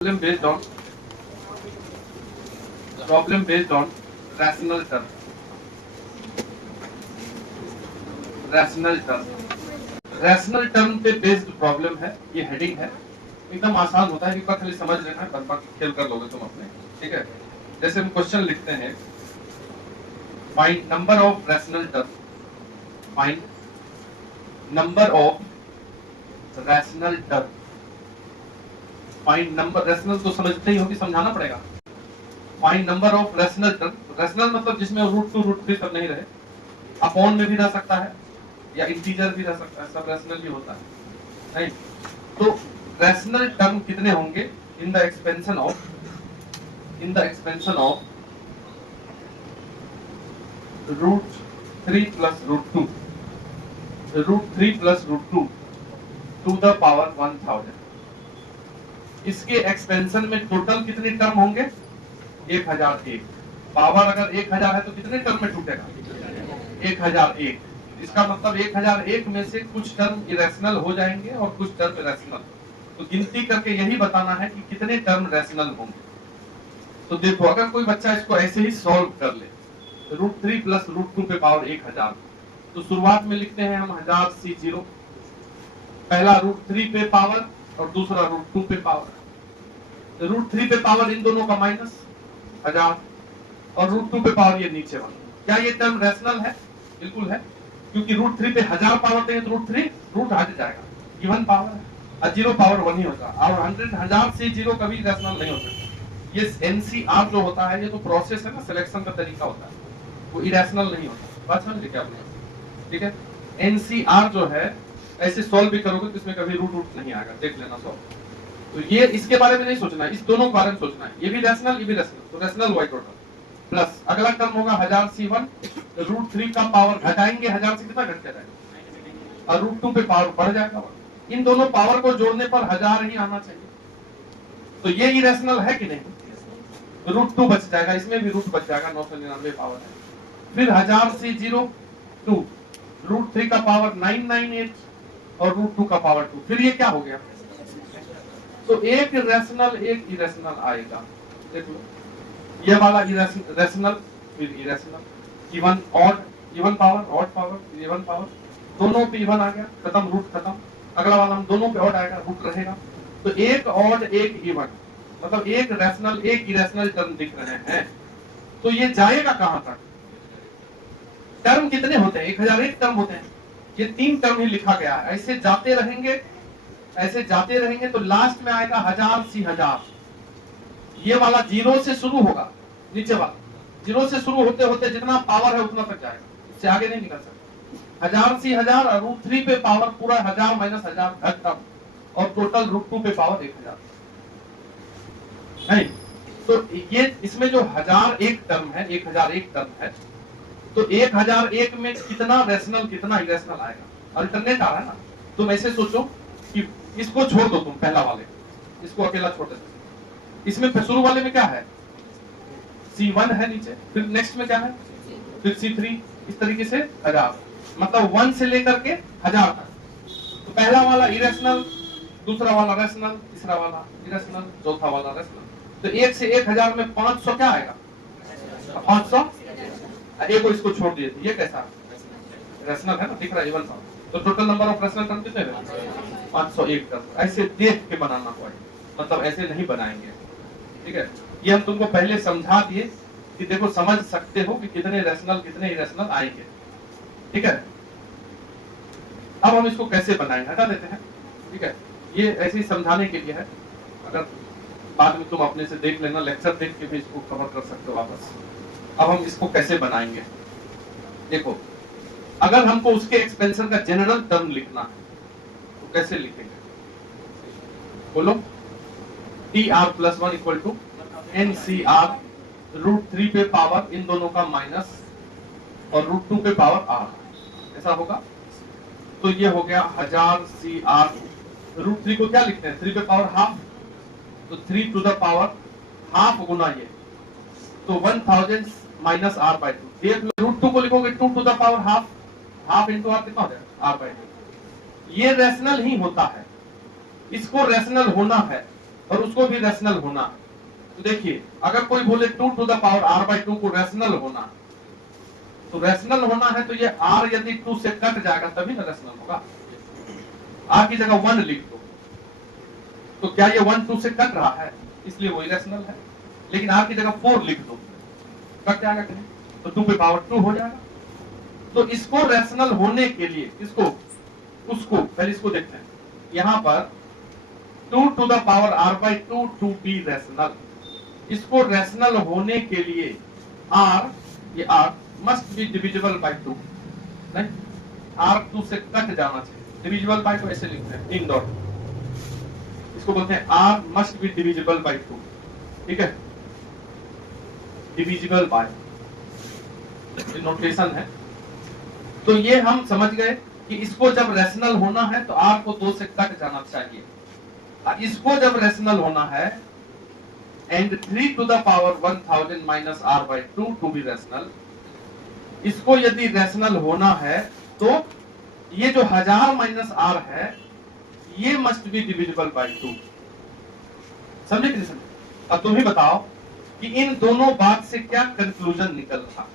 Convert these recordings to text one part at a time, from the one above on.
problem based on rational term. Rational term पे based problem है, ये हेडिंग है। एकदम आसान होता है, एक बार खाली समझ लेना है, बाकी खेल कर लोगे तुम अपने। ठीक है, जैसे हम क्वेश्चन लिखते हैं, find number of rational term, find number of rational term, find number. Rational तो समझते ही हो कि समझाना पड़ेगा। Find number of rational term, rational मतलब जिसमें रूट 2 रूट 3 सब नहीं रहे, अपॉन में भी रह सकता है या इंटीजर भी रह सकता है, सब रैशनल भी होता है, नहीं? तो रैशनल टर्म कितने होंगे in the expansion of root 3 plus root 2 to the power 1000। इसके एक्सपेंशन में टोटल कितने टर्म होंगे? 1001। पावर अगर 1000 है तो कितने टर्म में टूटेगा? 1001। इसका मतलब 1001 में से कुछ टर्म इरेशनल हो जाएंगे और कुछ टर्म रैशनल। तो गिनती करके यही बताना है कि कितने टर्म रैशनल होंगे। तो देखो, अगर कोई बच्चा इसको ऐसे ही सॉल्व कर ले, रूट 3 प्लस रूट 2 पे पावर 1000, तो शुरुआत में लिखते हैं हम 1000 C0। पहला रूट 3 पे पावर और दूसरा रूट 2 पे पावर। रूट 3 पे पावर इन दोनों का माइनस 1000 और रूट 2 पे पावर ये नीचे वाला। क्या ये टर्म रैशनल है? बिल्कुल है, क्योंकि रूट 3 पे 1000 पावर देंगे तो रूट 3 रूट हट जाएगा, इवन पावर है, और 0 पावर 1 ही होगा। और 1000 से 0 कभी रैशनल नहीं हो सकता। ये एनसीआर जो होता है, ये तो प्रोसेस है ना, सिलेक्शन का तरीका होता है, वो इरेशनल नहीं होता। बात समझ लिया आपने? ठीक है, एनसीआर जो है ऐसे सॉल्व भी करोगे तो इसमें कभी रूट नहीं आएगा, देख लेना सॉल्व। तो ये इसके बारे में नहीं सोचना है, इस दोनों के बारे में सोचना है। ये भी रैशनल, ये भी रैशनल, तो रैशनल वाई टोटल प्लस अगला टर्म होगा 1000 C1। रूट 3 का पावर घटाएंगे, 1000 से कितना घट जाएगा, और रूट 2 पे पावर बढ़ जाएगा। इन दोनों पावर को जोड़ने पर 1000 ही आना चाहिए। तो ये इरेशनल है कि नहीं? रूट 2 बच जाएगा, इसमें भी रूट बच जाएगा, 999 पावर है। फिर 1000 C0 2, रूट 3 का पावर 998 और रूट 2 का पावर 2। फिर ये क्या हो गया? तो एक रैशनल एक इरेशनल आएगा। देख लो, ये वाला रैशनल, फिर irrational, even odd, even power, odd power, even power, दोनों पे इवन आ गया, खत्म, रूट खत्म। अगला वाला हम दोनों पे ऑड आएगा, रूट रहेगा। तो एक ऑड एक इवन, मतलब एक रैशनल एक इरेशनल टर्म दिख रहे हैं। तो ये जाएगा कहां तक? टर्म कितने होते हैं? 1001 टर्म होते हैं। ये 3 टर्म ही लिखा गया है। ऐसे जाते रहेंगे तो लास्ट में आएगा 1000 C1000। ये वाला 0 से शुरू होगा, नीचे वाला 0 से शुरू होते होते जितना पावर है उतना तक जाएगा, इससे आगे नहीं निकल सकता। 1000 C1000 और रूट 3 पे पावर पूरा 1000 माइनस 1000 घटा, और टोटल रूट 2 पे पावर 1000 नहीं। तो ये इसमें जो 1001 टर्म है, 1001 टर्म है, तो 1001 में कितना रैशनल कितना इरेशनल आएगा? अल्टरनेट आ रहा है ना। तुम ऐसे सोचो कि इसको छोड़ दो, तुम पहला वाले इसको अकेला छोड़ दो। इसमें शुरू वाले में क्या है? C1 है नीचे, फिर नेक्स्ट में क्या है? फिर C3, इस तरीके से 1000, मतलब 1 से लेकर के 1000 तक। तो पहला वाला इरेशनल, दूसरा वाला रैशनल, तीसरा वाला इरेशनल, चौथा वाला रैशनल। तो 1 से 1000 में 500 क्या आएगा? 500। एक को इसको छोड़ दिए, ये कैसा रैशनल है ना, दिख रहा है, इवन पावर। तो total number of rational term कितने हैं? 501 टर्म। ऐसे देख के बनाना पड़ेगा, मतलब ऐसे नहीं बनाएंगे। ठीक है, ये हम तुमको पहले समझा दिए कि देखो, समझ सकते हो कि कितने रैशनल कितने इरेशनल आएंगे। ठीक है, अब हम इसको कैसे बनाएंगे, हटा देते हैं। ठीक है, ये ऐसे ही समझाने के लिए है। अगर बाद में तुम अपने से देख लेना, लेक्चर देख के भी इसको कवर कर सकते हो वापस। अब हम इसको कैसे बनाएंगे? देखो, अगर हमको उसके एक्सपेंशन का जनरल टर्म लिखना है तो कैसे लिखेंगे? बोलो। TR+1 equal to NCR, root 3 पे पावर इन दोनों का माइनस और रूट 2 पे पावर R, ऐसा होगा। तो ये हो गया 1000 CR। रूट 3 को क्या लिखते हैं? 3 पे पावर हाफ, तो 3 टू द पावर हाफ गुना ये, तो 1000 माइनस R/2। रूट 2 को लिखोगे 2 to the power half, half into R कितना हो जाएगा? R/2। ये रैशनल ही होता है, इसको रैशनल होना है और उसको भी रैशनल होना। तो देखिए अगर कोई बोले 2 to the power r by 2 को रैशनल होना, तो रैशनल होना है तो ये r यदि 2 से कट जाएगा तभी ना रैशनल होगा। r की जगह 1 लिख दो, तो क्या ये 1 2 से कट रहा है, इसलिए वो इरेशनल है। लेकिन r की जगह 4 लिख दो, कट जाएगा कहीं, तो 2 पे पावर 2 हो जाएगा। तो इसको रैशनल होने के लिए इसको उसको पहले इसको देखते हैं। यहां पर 2 to the power r by 2 to be rational, इसको रैशनल होने के लिए r, ये r must be divisible by 2, नहीं r 2 से कट जाना चाहिए। डिविजिबल बाई 2 ऐसे लिखते हैं 3 डॉट, इसको बोलते हैं r must be divisible by 2, ठीक है, डिविजिबल बाय, ये नोटेशन है। तो ये हम समझ गए कि इसको जब रैशनल होना है तो r को 2 से कट जाना चाहिए, और इसको जब रैशनल होना है and 3 to the power 1000 minus r by 2 to be rational, इसको यदि रैशनल होना है तो ये जो 1000 माइनस r है ये मस्ट बी डिविजिबल बाई 2। समझे कि नहीं समझे? अब तुम ही बताओ कि इन दोनों बात से क्या कंक्लूजन निकल रहा।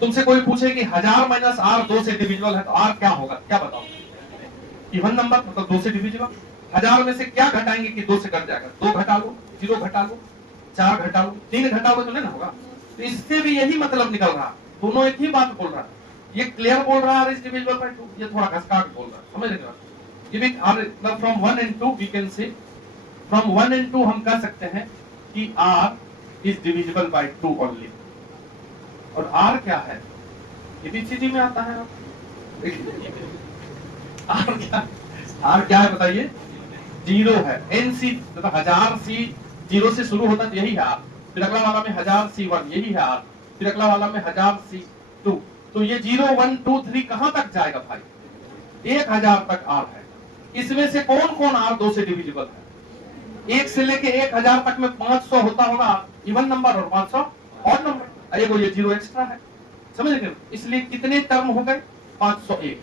तुमसे कोई पूछे कि 1000 माइनस r 2 से डिविजिबल है तो r क्या होगा, क्या बताओ? इवन नंबर, मतलब 2 से डिविजिबल। 1000 में से क्या घटाएंगे कि 2 से कट जाएगा? 2 घटा लो, 0 घटा लो, 4 घटा लो, 3 घटाओगे तो नहीं ना होगा। तो इससे भी यही मतलब निकल रहा, दोनों एक ही बात बोल रहा है। ये क्लियर बोल रहा है r इज डिविजिबल बाय 2, ये थोड़ा घसका के बोल रहा है, समझ रहे हो? ये भी r from 1 and 2 we can say, from 1 and 2 हम कह सकते हैं कि r is divisible by 2 only. और r क्या है, एबीसीडी में आता है। r क्या है बताइए? 0 है। nc मतलब 1000 c 0 से शुरू होता है, यही है r। फिर अगला वाला में 1000 c1, यही है r। फिर अगला वाला में 1000 c2। तो ये 0 1 2 3 कहां तक जाएगा भाई? 1000 तक r है। इसमें से कौन कौन r 2 से डिविजिबल है? 1 से लेके 1000 तक में 500 होता होगा इवन नंबर और 500 ऑड नंबर, ये 0 एक्स्ट्रा है, समझ रहे हो? इसलिए कितने टर्म हो गए? 501।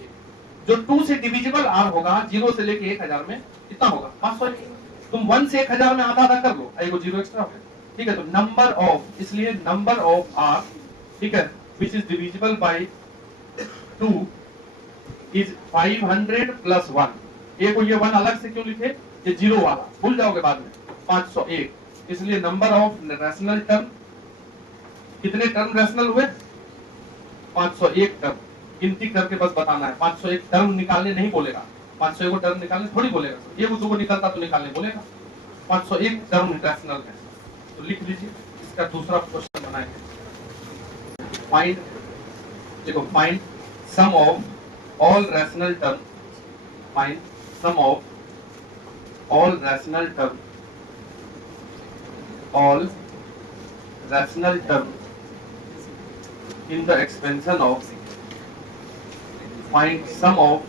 जो 2 से डिविजिबल r होगा 0 से लेके 1000 में कितना होगा? 501। तुम 1 से 1000 में आधा आधा कर लो, ये 0 एक्स्ट्रा हो गया, ठीक है। तो नंबर ऑफ, इसलिए नंबर ऑफ r, ठीक है, which is divisible by 2 is 500 plus 1। ये 1 अलग से क्यों लिखे? ये 0 वाला भूल जाओगे बाद में। 501। इसलिए नंबर ऑफ रैशनल टर्म, कितने टर्म रैशनल हुए? 501 टर्म। गिनती करके बस बताना है। 501 टर्म निकालने नहीं बोलेगा, 501 को टर्म निकालने थोड़ी बोलेगा। ये दो को निकलता तो निकालने बोलेगा। 501 टर्म रैशनल है। तो लिख लीजिए, इसका दूसरा क्वेश्चन बनाएंगे। फाइंड, देखो, find sum of all rational term, find sum of all rational term, all rational term in the expansion of, find sum of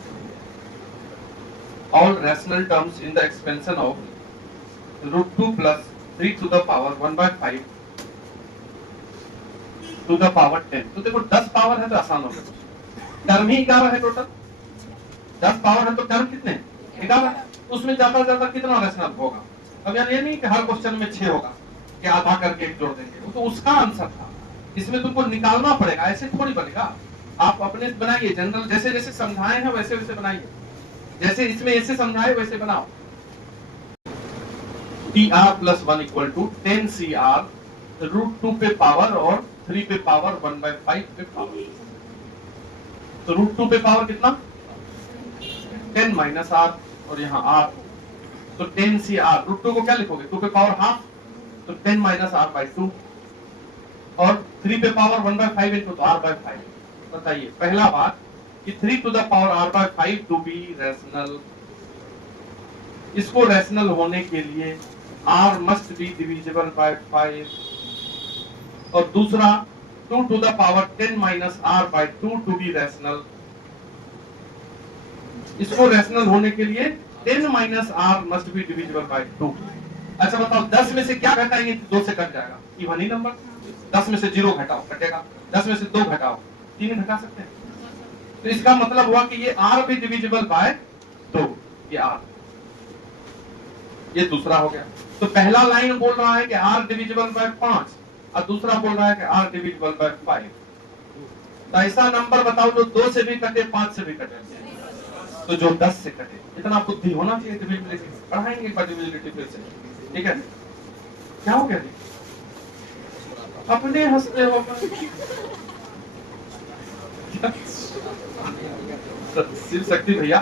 all rational terms in the expansion of root 2 plus 3 to the power 1 by 5 to the power 10। तो देखो 10 power है तो आसान हो गया, term ही 11 है total. 10 power है तो टर्म कितने? 11। उसमें ज्यादा ज्यादा कितना रैशनल होगा? अब यार ये नहीं कि हर क्वेश्चन में 6 होगा कि आधा करके एक जोड़ देंगे, वो तो उसका आंसर था। इसमें तुमको निकालना पड़ेगा, ऐसे थोड़ी बनेगा। आप अपने बनाइए, जनरल जैसे जैसे समझाए हैं वैसे वैसे बनाइए, जैसे इसमें ऐसे समझाए वैसे बनाओ। tr plus 1 equal to 10cr root 2 पे पावर और 3 पे पावर 1 by 5 पे पावर। तो रूट 2 पे पावर कितना? 10 माइनस r, और यहाँ r, तो 10cr। रूट 2 को क्या लिखोगे? 2 पे पावर हाफ, तो 10 माइनस r बाई 2, और 3 पे पावर 1 by 5 इंटू, तो r बाई 5। बताइए, पहला बात कि 3 to the power r by 5 to be rational, इसको रैशनल होने के लिए r must be divisible by 5। और दूसरा 2 to the power 10 minus r by 2 to be rational, इसको रैशनल होने के लिए 10 minus r must be divisible by 2। अच्छा बताओ, 10 में से क्या घटाएंगे? 2 से कट जाएगा, इवन ही नंबर। 10 में से 0 घटाओ, कटेगा। 10 में से 2 घटाओ, 3 घटा सकते हैं। तो इसका मतलब हुआ कि ये r भी डिविजिबल बाय 2, ये r। ये दूसरा हो गया। तो पहला लाइन बोल रहा है कि r डिविजिबल बाय 5 और दूसरा बोल रहा है कि r डिविजिबल बाय 5। तो ऐसा नंबर बताओ जो 2 से भी कटे 5 से भी कटे, तो जो 10 से कटे। इतना बुद्धि होना चाहिए डिविजिबिलिटी। पढ़ाएंगे डिविजिबिलिटी फिर से, ठीक है। क्या हो गया अपने हंसते हो शिव शक्ति भैया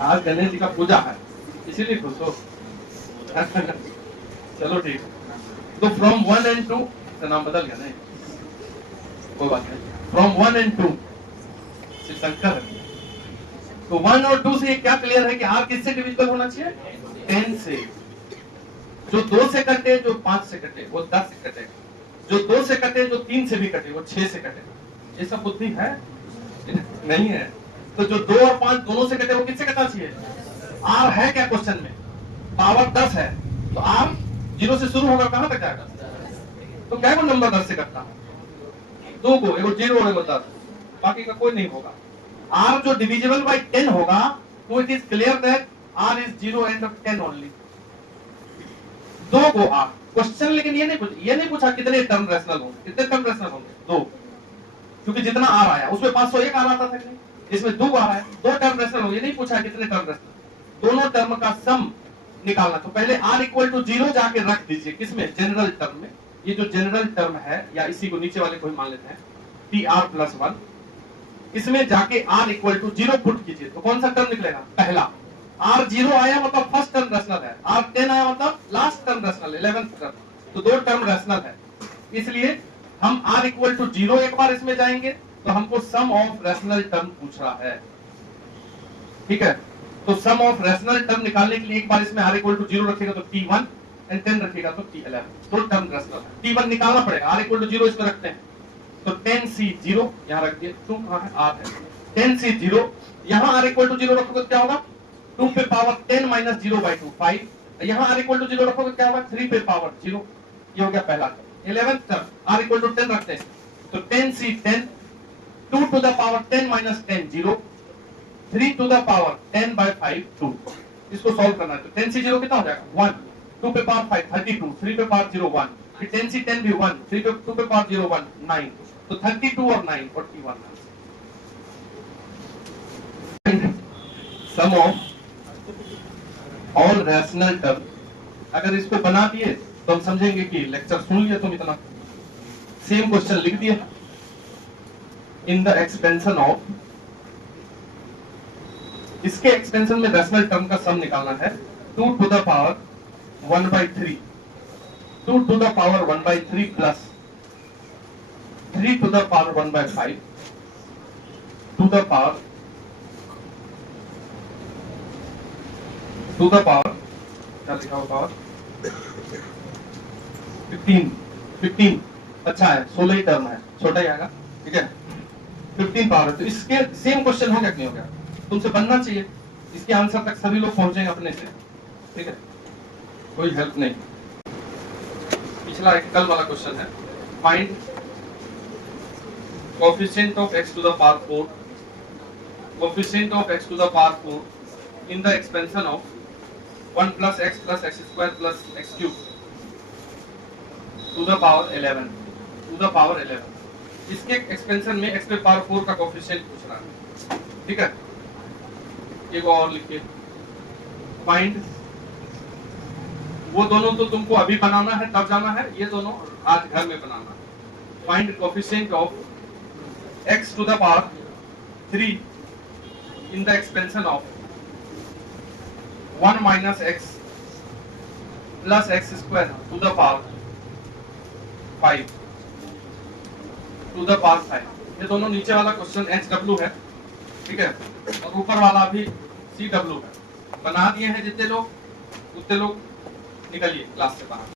आज गणेश जी का पूजा है इसीलिए खुश हो। चलो ठीक। तो फ्रॉम 1 and 2 का नाम बदल गया नहीं, कोई बात नहीं। From 1 and 2 Shiv Shankar. तो 1 और 2 से क्या क्लियर है कि r किससे डिविजिबल होना चाहिए? 10 से। जो 2 से कटे, जो 5 से कटे वो 10 से कटे, जो 2 से कटे, जो 3 से भी कटे वो 6 से कटे। ये सब बुद्धि है नहीं है। तो जो 2 और 5 दोनों से कटे वो किससे कटना चाहिए? r है क्या क्वेश्चन में? पावर 10 है तो r 0 से शुरू होगा, कहां तक जाएगा? तो क्या वो नंबर 10 से कटता है? 2 को, एगो 0 और एगो 10, बाकी का कोई नहीं होगा। r जो डिविजिबल बाय 10 होगा तो it is clear that r is 0 and 10 only. 2 को r क्वेश्चन, लेकिन ये नहीं पूछा कितने टर्म रैशनल होंगे, कितने टर्म रैशनल होंगे? 2, क्योंकि जितना r आया उसमें 501 आ रहा था, इसमें 2 आ रहा है, 2 टर्म रैशनल होंगे। ये नहीं पूछा कितने टर्म रैशनल, दोनों टर्म का सम निकालना। तो पहले r इक्वल टू 0 जाके रख दीजिए, किसमें? जनरल टर्म में। ये जो जनरल टर्म है, या इसी को नीचे वाले को ही मान लेते हैं tr+1, इसमें जाके r इक्वल टू 0 पुट कीजिए। तो कौन सा टर्म निकलेगा? पहला। r 0 आया मतलब फर्स्ट टर्म रैशनल है, r 10 आया मतलब last term rational, 11th term. तो 2 टर्म रैशनल है, इसलिए हम r इक्वल टू 0 एक बार इसमें जाएंगे तो हमको सम ऑफ रैशनल टर्म पूछ रहा है, ठीक है। तो सम ऑफ रैशनल टर्म निकालने के लिए एक बार इसमें r इक्वल टू 0 रखेगा तो t1 एंड 10 रखेगा तो t11। 2 टर्म रैशनल है, t1 निकालना पड़ेगा, r इक्वल टू 0 इसमें रखते हैं तो 10c0 यहां रख दिए। 2 कहां है? r है। 10c0 यहां r इक्वल टू 0 रखोगे तो क्या होगा? 2 पे पावर 10 माइनस 0/2 5। यहां r इक्वल टू 0 रखोगे क्या होगा? 3 पे पावर 0। ये हो गया पहला term. 11th term r equal to 10 रखते हैं तो 10c10, 2 to the power 10 minus 10 0, 3 to the power 10/5 2। इसको सॉल्व करना है तो 10c0 कितना हो जाएगा? 1, 2 पे पावर 5 32, 3 पे पावर 0 1, फिर 10c10 भी 1, 3 पे 2 पे पावर 0 1 9। तो 32 और 9 41। सम ऑफ ऑल रैशनल टर्म। अगर इसको बना दिए तो हम समझेंगे कि लेक्चर सुन लिया तुम इतना। सेम क्वेश्चन लिख दिया। इन द एक्सपेंशन ऑफ, इसके एक्सपेंशन में रैशनल टर्म का सम निकालना है। 2 to the power 1/3, 2 to the power 1/3 plus 3 to the power 1/5 to the power क्या लिखा हुआ? पावर 15 अच्छा है, 16 ही टर्म है, छोटा ही आएगा, ठीक है। 15 पावर। तो इसके सेम क्वेश्चन हो गया कि नहीं हो गया? तुमसे बनना चाहिए, इसके आंसर तक सभी लोग पहुंचेंगे अपने से, ठीक है, कोई हेल्प नहीं। पिछला एक कल वाला क्वेश्चन है, find coefficient of x to the power 4, coefficient of x to the power 4 in the expansion of 1 plus x square plus x cube to the power 11। इसके एक्सपेंशन में x पे पावर 4 का कोएफिशिएंट पूछ रहा है, ठीक है। एक और लिखिए, फाइंड, वो दोनों तो तुमको अभी बनाना है, तब जाना है, ये दोनों आज घर में बनाना है। Find coefficient of x to the power 3 in the expansion of 1 minus x plus x square to the power 5 to the power 5। ये दोनों नीचे वाला क्वेश्चन HW है, ठीक है, और ऊपर वाला भी CW है। बना दिए हैं जितने लोग उतने लोग निकलिए क्लास से बाहर।